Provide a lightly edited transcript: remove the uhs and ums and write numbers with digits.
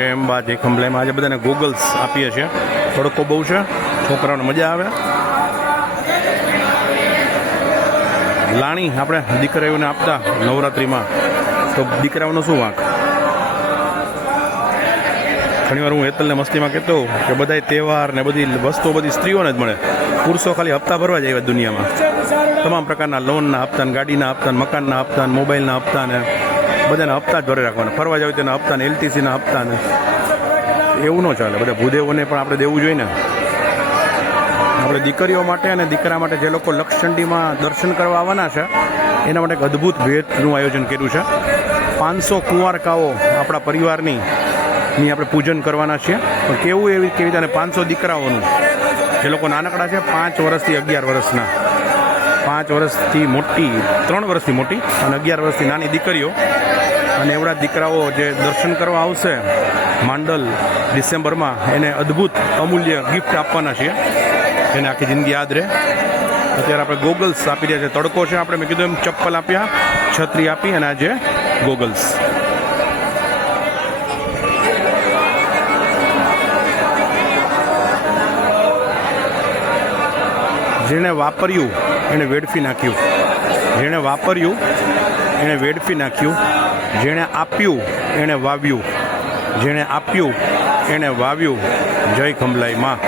જય અંબા જય ખંભલાઈમાં આજે બધાને ગોગલ્સ આપીએ છીએ. તડકો બહુ છે, છોકરાઓને મજા આવે. લાણી આપણે દીકરીઓને આપતા નવરાત્રિમાં, તો દીકરાઓનો શું વાંક? ઘણીવાર હું હેતલને મસ્તીમાં કહેતો કે બધા તહેવાર ને બધી વસ્તુઓ બધી સ્ત્રીઓને જ મળે. પુરુષો ખાલી હપ્તા ભરવા જાય દુનિયામાં. તમામ પ્રકારના લોનના હપ્તા ને, ગાડીના હપ્તા ને, મકાનના હપ્તા ને, મોબાઈલના હપ્તા ને, બધાના હપ્તા જ ભરી રાખવાના. ફરવા જાવ તેના હપ્તા ને, એલટીસીના હપ્તા ને. એવું ન ચાલે. બધા ભૂદેવોને પણ આપણે દેવું જોઈએ ને. આપણે દીકરીઓ માટે અને દીકરા માટે જે લોકો લક્ષચંડીમાં દર્શન કરવા આવવાના છે, એના માટે એક અદ્ભુત ભેટનું આયોજન કર્યું છે. 500 કુંવારકાઓ આપણા પરિવારની આપણે પૂજન કરવાના છીએ. પણ કેવું એવી કેવી રીતે 500 દીકરાઓનું, જે લોકો નાનકડા છે, 5 વર્ષથી 11 વર્ષના, 5 વર્ષથી મોટી, 3 વર્ષથી મોટી અને 11 વર્ષથી નાની દીકરીઓ, અને એવડા દીકરાઓ જે દર્શન કરવા આવશે માંડલ ડિસેમ્બરમાં, એને અદ્ભુત અમૂલ્ય ગિફ્ટ આપવાના છીએ, એને આખી જિંદગી યાદ રહે. અત્યારે આપણે ગોગલ્સ આપી રહ્યા છે. તડકો છે, આપણે મેં કીધું એમ ચપ્પલ આપ્યા, છત્રી આપી, અને આજે ગોગલ્સ. જેણે વાપર્યું એણે વેડફી નાખ્યું, જેણે વાપર્યું એણે વેડફી નાખ્યું, જેણે આપ્યું એણે વાવ્યું, જેણે આપ્યું એણે વાવ્યું. જય ખંભલાઈ માં.